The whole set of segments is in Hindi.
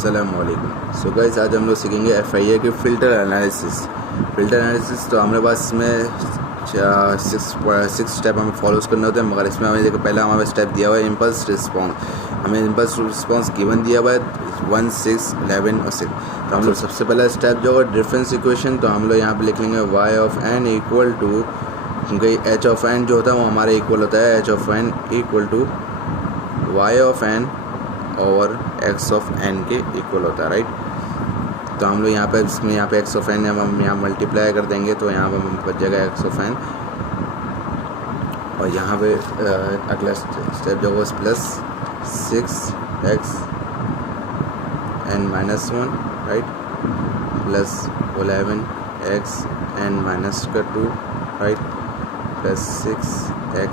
अस्सलामुअलैकुम। सो गाइस, आज हम लोग सीखेंगे FIA के फ़िल्टर एनालिसिस। तो हमारे पास इसमें 6 स्टेप हमें फॉलोज करने होते हैं, मगर इसमें हमें देखो पहला हमारे स्टेप दिया हुआ है इम्पल्स रिस्पॉन्स। हमें इम्पल्स रिस्पॉन्स गिवन दिया हुआ है 1, 6, 11 और 6। तो हम लोग सबसे पहला स्टेप जो होगा डिफरेंस इक्वेशन। तो हम लोग यहाँ पे लिख लेंगे y of n equal to, क्योंकि h ऑफ n जो होता है वो हमारे इक्वल होता है h of n equal to y of n और x ऑफ n के इक्वल होता है, राइट। तो हम लोग यहाँ पे इसमें x ऑफ n हम यहाँ मल्टीप्लाई कर देंगे, तो यहाँ पर बच जाएगा x ऑफ n, और यहाँ पे अगला स्टेप जो होगा plus 6x n minus 1, right, plus 11x n minus का 2, right, plus 6x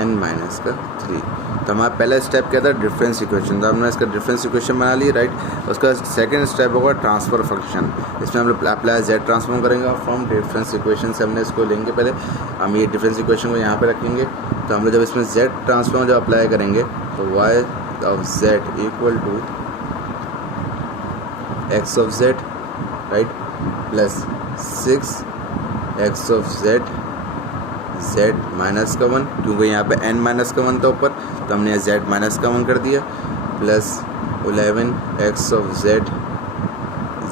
n minus का 3। तो हमारा पहला स्टेप क्या था, डिफरेंस इक्वेशन। तो हमने इसका डिफरेंस इक्वेशन बना ली, राइट। उसका सेकंड स्टेप होगा ट्रांसफ़र फंक्शन। इसमें हम लोग अप्लाई z ट्रांसफॉर्म करेंगे और फ्रॉम डिफरेंस इक्वेशन से हमने इसको लेंगे। पहले हम ये डिफरेंस इक्वेशन को यहाँ पे रखेंगे। तो हम लोग जब इसमें z ट्रांसफॉर्म जब अप्लाई करेंगे तो y of z equal to x of z, right, plus 6x of z minus का 1, क्योंकि यहाँ पे n माइनस का 1 था ऊपर, तो हमने z माइनस का 1 कर दिया, plus 11x of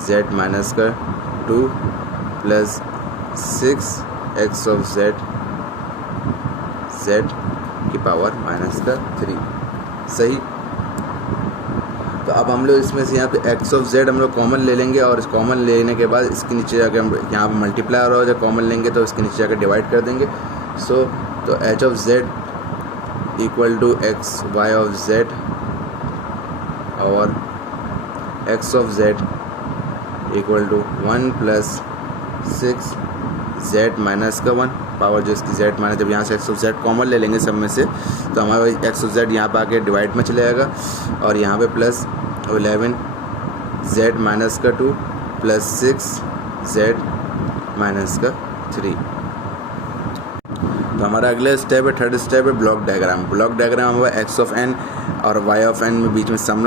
z minus का 2, प्लस 6x ऑफ z की पावर माइनस का 3, सही। तो अब हम लोग इसमें से यहाँ पे x ऑफ z हम लोग कॉमन ले लेंगे, और इस कॉमन लेने के बाद इसके नीचे जाकर हम यहाँ पर मल्टीप्लाई और जब कॉमन लेंगे तो इसके नीचे जाकर डिवाइड कर देंगे। तो h of z equal to y of z और x of z equal to 1 plus 6z minus का 1 पावर जो इसकी z माइनस, जब यहाँ से x ऑफ z कॉमन ले लेंगे सब में से, तो हमारा x ऑफ z यहाँ पर आके डिवाइड में चले जाएगा, और यहाँ पे प्लस 11z माइनस का 2 प्लस 6z माइनस का 3। तो हमारा अगला स्टेप है, थर्ड स्टेप है ब्लॉक डायग्राम। ब्लॉक डायग्राम हमारा x ऑफ n और y ऑफ n में बीच में सम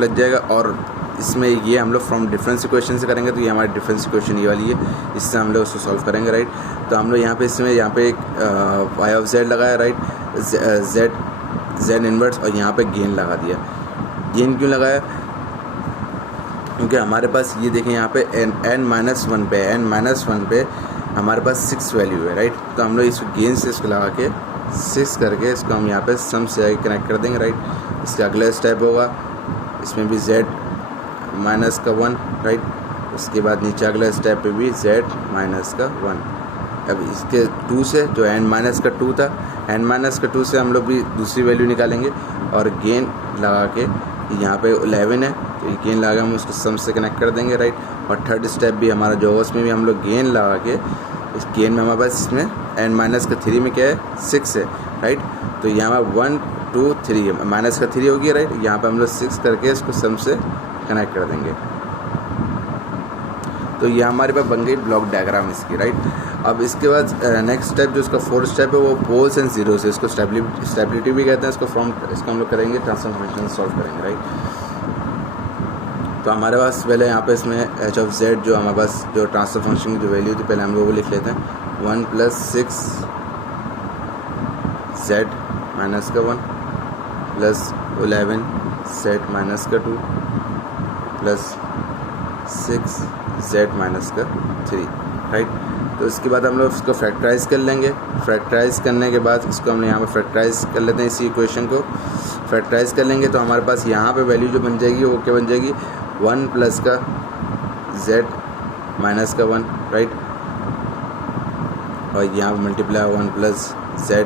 लग जाएगा, और इसमें ये हम लोग फ्रॉम डिफरेंस इक्वेशन से करेंगे। तो ये हमारी डिफरेंस इक्वेशन ये वाली है, इससे हम लोग उसको सॉल्व करेंगे, राइट। तो हम लोग यहाँ पे एक y ऑफ z लगाया, राइट, z इन्वर्स, और यहाँ पे गेन लगा दिया। गेन क्यों लगाया, क्योंकि हमारे पास ये देखें यहाँ पे n माइनस 1 पे हमारे पास 6 वैल्यू है, राइट। तो हम लोग इसको गेन से इसको लगा के 6 करके इसको हम यहाँ पे सम से आगे कनेक्ट कर देंगे, राइट। इसका अगला स्टेप होगा, इसमें भी z माइनस का 1, राइट। उसके बाद नीचे अगला स्टेप पे भी z माइनस का 1। अब इसके 2 से जो n माइनस का 2 था, n माइनस का 2 से हम लोग भी दूसरी वैल्यू निकालेंगे, और गेन लगा के यहाँ पे 11 है, तो ये गेन लगा हम उसको सम से कनेक्ट कर देंगे, राइट। और थर्ड स्टेप भी हमारा जो है उसमें भी हम लोग गेन लगा के, इस गेन में हमारे पास इसमें n माइनस का 3 में क्या है, 6 है, राइट। तो यहाँ पर 1, 2, 3 माइनस का 3 होगी, राइट। यहाँ पर हम लोग 6 करके इसको सम से कनेक्ट कर देंगे। तो ये हमारे पास बन गई ब्लॉक डायग्राम इसकी, राइट। अब इसके बाद नेक्स्ट स्टेप जो इसका फोर्थ स्टेप है वो पोल्स एंड जीरो से, इसको स्टेबिलिटी भी कहते हैं, इसको हम लोग करेंगे ट्रांसफर फंक्शन सॉल्व करेंगे, राइट। तो हमारे पास पहले यहाँ पे इसमें h ऑफ z जो हमारे पास जो ट्रांसफर फंक्शन की जो वैल्यू थी, पहले हम लोग वो लिख लेते हैं 1 प्लस 6z माइनस का 1 प्लस 11z माइनस का 2 प्लस 6z माइनस का 3, राइट। तो इसके बाद हम लोग इसको फैक्टराइज कर लेंगे। फैक्टराइज करने के बाद इसको हम यहाँ पे फैक्टराइज कर लेते हैं, इसी इक्वेशन को फैक्टराइज कर लेंगे। तो हमारे पास यहाँ पे वैल्यू जो बन जाएगी वो क्या बन जाएगी, 1 प्लस का z माइनस का 1, राइट, और यहाँ पर मल्टीप्लाई 1 प्लस z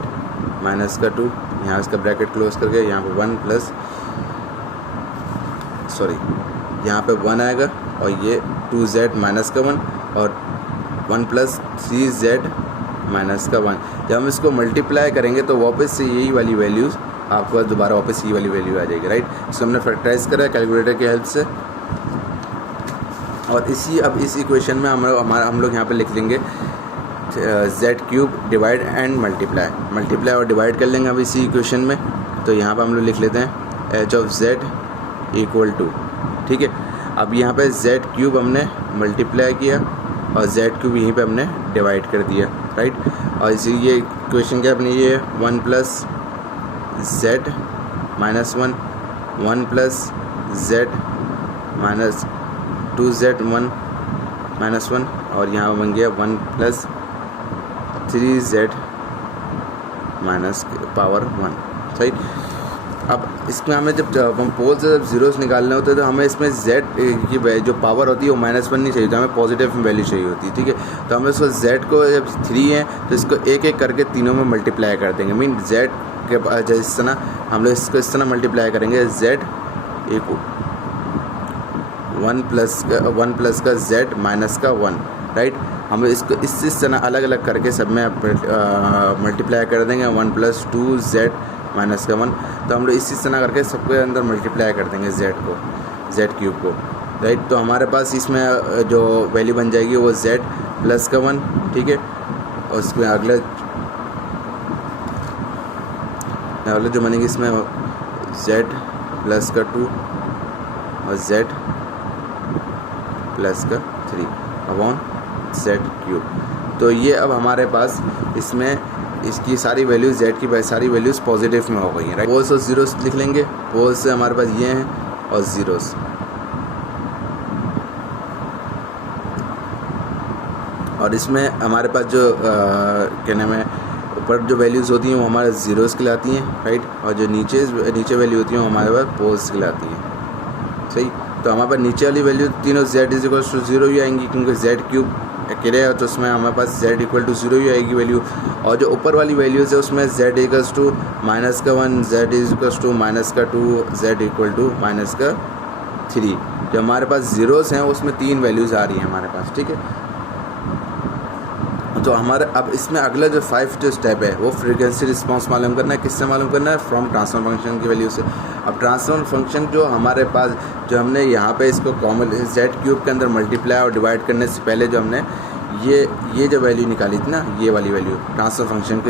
माइनस का 2, यहाँ इसका ब्रैकेट क्लोज करके यहाँ पे 1 प्लस यहाँ पे 1 आएगा, और ये 2z माइनस का 1 और 1 प्लस 3z माइनस का 1। जब हम इसको मल्टीप्लाई करेंगे तो वापस से यही वाली वैल्यूज़ आपके पास दोबारा वापस यही वाली वैल्यू आ जाएगी, राइट। इसको हमने फैक्टराइज करा है कैलकुलेटर की हेल्प से, और अब इस इक्वेशन में हम लोग यहाँ पे लिख लेंगे z³ डिवाइड एंड मल्टीप्लाई और डिवाइड कर लेंगे अब इसी इक्वेशन में। तो यहाँ पर हम लोग लिख लेते हैं H of Z equal to, ठीक है। अब यहाँ पे जेड क्यूब हमने मल्टीप्लाई किया और जेड क्यूब यहीं पे हमने डिवाइड कर दिया, राइट। और इसी ये इक्वेशन क्या अपनी ये 1 plus Z minus 1 plus Z minus 2z 1 minus 1 और यहाँ बन गया 1 प्लस 3z माइनस पावर 1, सही। अब इसमें हमें जब हम पोल से जब जीरोस निकालने होते हैं तो हमें इसमें z की जो पावर होती है वो -1 नहीं चाहिए, तो हमें पॉजिटिव वैल्यू चाहिए होती है, ठीक है। तो हम इसको z को जब 3 है तो इसको एक एक करके तीनों में मल्टीप्लाई कर देंगे। मीन z के इस तरह हम लोग इसको इस तरह मल्टीप्लाई करेंगे, z एक 1 प्लस का z माइनस का 1, राइट। हम इसको इस तरह अलग अलग करके सब में मल्टीप्लाई कर देंगे, 1 प्लस 2z माइनस का 1। तो हम लोग इसी तरह करके सबके अंदर मल्टीप्लाई कर देंगे z क्यूब को, राइट। तो हमारे पास इसमें जो वैल्यू बन जाएगी वो z प्लस का 1, ठीक है। और उसमें अगले जो बनेगी इसमें z प्लस का 2 और z प्लस का 3 अपॉन z क्यूब। तो ये अब हमारे पास इसमें इसकी सारी वैल्यूज z की सारी वैल्यूज़ पॉजिटिव में हो गई हैं, राइट। पोल्स और ज़ीरोस लिख लेंगे, पोल्स से हमारे पास ये हैं और ज़ीरोस। और इसमें हमारे पास जो क्या नाम है ऊपर जो वैल्यूज़ होती हैं वो हमारे ज़ीरोस कहलाती हैं, राइट। और जो नीचे वैल्यू होती हैं वो हमारे पास पोल्स कहलाती हैं, सही। तो हमारे पास नीचे वाली वैल्यू तीनों z इक्वल टू 0 ही आएंगी, क्योंकि z क्यूब अकेले है तो उसमें हमारे पास z इक्वल टू 0 ही आएगी वैल्यू। और जो ऊपर वाली वैल्यूज़ है उसमें z इक्वल्स टू माइनस का 1, z इक्वल्स टू माइनस का 2, z इक्वल टू माइनस का 3। जो हमारे पास ज़ीरोस हैं उसमें 3 वैल्यूज़ आ रही हैं हमारे पास, ठीक है। तो हमारे अब इसमें अगला जो 5 जो स्टेप है वो फ्रीक्वेंसी रिस्पांस मालूम करना है। किससे मालूम करना है? फ्रॉम ट्रांसफर फंक्शन की वैल्यू से। अब ट्रांसफर फंक्शन जो हमारे पास जो हमने यहाँ पे इसको कॉमन z क्यूब के अंदर मल्टीप्लाई और डिवाइड करने से पहले जो हमने ये जो वैल्यू निकाली थी ना, ये वाली वैल्यू ट्रांसफर फंक्शन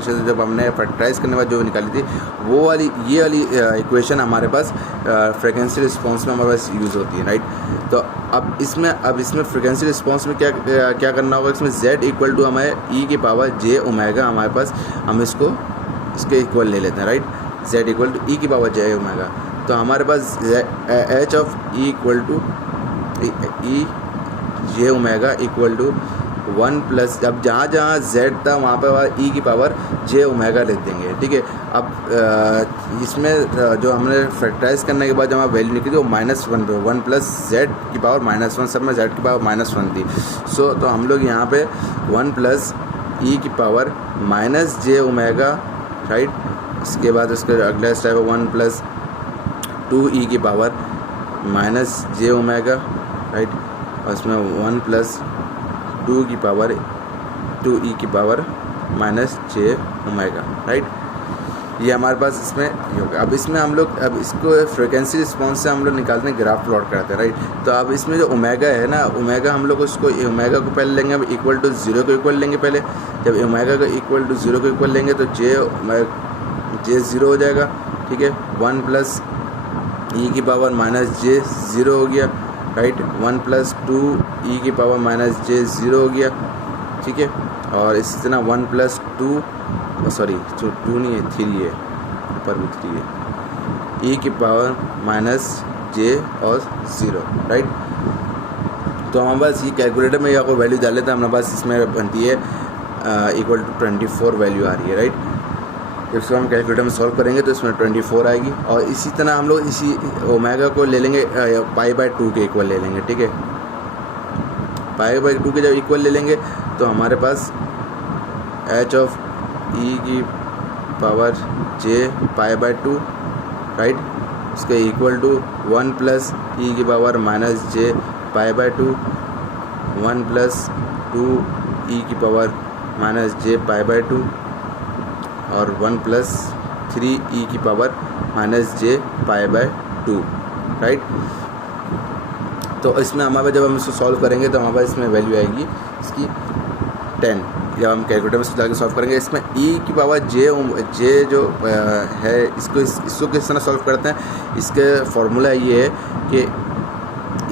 से जब हमने फैक्टराइज करने के बाद जो निकाली थी वो वाली ये वाली इक्वेशन हमारे पास फ्रीक्वेंसी रिस्पांस में हमारे पास यूज़ होती है, राइट। तो अब इसमें फ्रीक्वेंसी रिस्पांस में क्या करना होगा, इसमें z इक्वल टू हमारे e की पावर j ओमेगा हमारे पास हम इसके इक्वल ले लेते हैं, right. z equal to e की पावर j ओमेगा। तो हमारे पास h of e equal to e j omega equal to 1 plus, अब जहाँ z था वहाँ पर e की पावर j ओमेगा लिख देंगे, ठीक है। अब इसमें जो हमने फैक्टराइज करने के बाद जब वैल्यू निकली थी वो -1 पे 1 प्लस z की पावर -1, सब में z की पावर -1 थी। सो तो हम लोग यहाँ पे 1 प्लस e की पावर -j ओमेगा, राइट। इसके बाद उसका अगला स्टेप है 1 प्लस 2e की पावर -j ओमेगा, राइट। और इसमें 1 प्लस 2e की पावर -j ओमेगा, राइट। ये हमारे पास इसमें ये होगा। अब इसमें हम लोग अब इसको फ्रीक्वेंसी रिस्पांस से हम लोग निकालते हैं, ग्राफ प्लॉट करते हैं, राइट। तो अब इसमें जो ओमेगा है ना, ओमेगा हम लोग उसको ओमेगा को पहले लेंगे, अब इक्वल टू 0 को इक्वल लेंगे पहले। जब ओमेगा को इक्वल टू 0 को इक्वल लेंगे तो j 0 हो जाएगा, ठीक है। 1 प्लस e की पावर -j 0 हो गया, राइट। 1 प्लस 2e की पावर -j 0 हो गया, ठीक है। और इसी तरह 1 प्लस 2 नहीं है 3 है, ऊपर भी 3 है, e की पावर -j और 0, राइट। तो हमारे पास ये कैलकुलेटर में आपको वैल्यू डाले तो हमारे पास इसमें बनती है इक्वल टू 24 वैल्यू आ रही है, राइट। इसको हम कैलकुलेटर में सॉल्व करेंगे तो इसमें 24 आएगी। और इसी तरह हम लोग इसी ओमेगा को ले लेंगे π/2 के इक्वल ले लेंगे, ठीक है। π/2 के जब इक्वल ले लेंगे तो हमारे पास h ऑफ e की पावर j π/2, राइट। उसके इक्वल टू 1 प्लस e की पावर -j π/2, 1 प्लस 2e की पावर -j π/2 और 1 प्लस 3e की पावर -j π/2, राइट। तो इसमें हमारे जब हम इसको सॉल्व करेंगे तो हमारे पास इसमें वैल्यू आएगी इसकी 10, जब हम कैलकुलेटर में जाकर सॉल्व करेंगे, इसमें ई की पावर जे जो है इसको किस तरह सॉल्व करते हैं, इसके फॉर्मूला ये है कि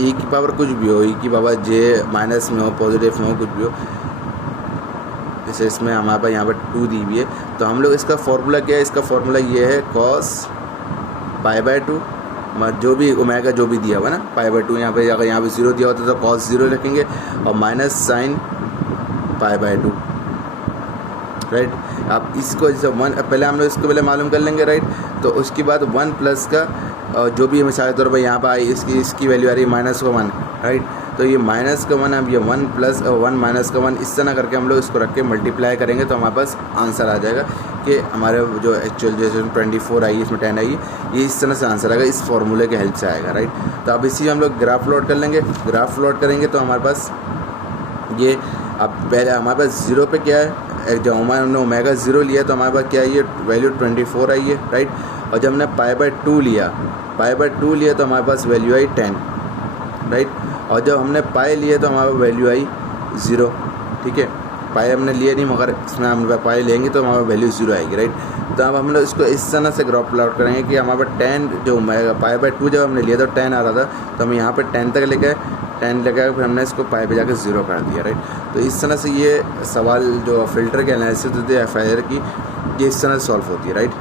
ई की पावर कुछ भी हो, ई की पावर जे माइनस में हो, पॉजिटिव में हो, कुछ भी हो, जैसे इसमें हमारे पास यहाँ पर 2 दी हुई है, तो हम लोग इसका फॉर्मूला क्या है, इसका फॉर्मूला ये है cos π/2 जो भी ओमेगा जो भी दिया हुआ ना π/2, यहाँ पे अगर यहाँ पे 0 दिया होता तो cos 0 रखेंगे और माइनस साइन π/2, राइट। आप इसको जैसे 1 पहले हम लोग इसको पहले मालूम कर लेंगे, राइट। तो उसके बाद 1 प्लस का जो भी मिसाल के तौर पर यहाँ पर आई इसकी वैल्यू आ रही है -1, राइट। तो ये -1 अब ये 1 प्लस 1 -1 इस तरह करके हम लोग इसको रख के मल्टीप्लाई करेंगे तो हमारे पास आंसर आ जाएगा कि हमारे जो एक्चुअल जैसे 24 आई इसमें 10 आई, ये इस तरह से आंसर आएगा, इस फॉर्मूले के हेल्प से आएगा, राइट। तो अब इसी हम लोग ग्राफ प्लॉट कर लेंगे। ग्राफ प्लॉट करेंगे तो हमारे पास ये अब पहले हमारे पास 0 पे क्या है, जब हमने ओमेगा 0 लिया तो हमारे पास क्या है, ये वैल्यू 24 आई है, राइट। और जब हमने π/2 लिया तो हमारे पास वैल्यू आई 10, राइट। और जब हमने पाई लिया तो हमारे वैल्यू आई 0, ठीक है। पाई हमने लिया नहीं मगर इसमें हम पाई लेंगे तो हमारा वैल्यू 0 आएगी, राइट। तो अब हम लोग इसको इस तरह से ग्राफ प्लॉट करेंगे कि हमारे पास 10 जो π/2 जब हमने लिया तो 10 आ रहा था, तो हम यहाँ पर 10 तक लेके 10 लगा फिर हमने इसको पाई पे जाकर 0 कर दिया, राइट। तो इस तरह से ये सवाल जो फिल्टर के एनालिसिस होती है FIR की, ये इस तरह से सॉल्व होती है, राइट।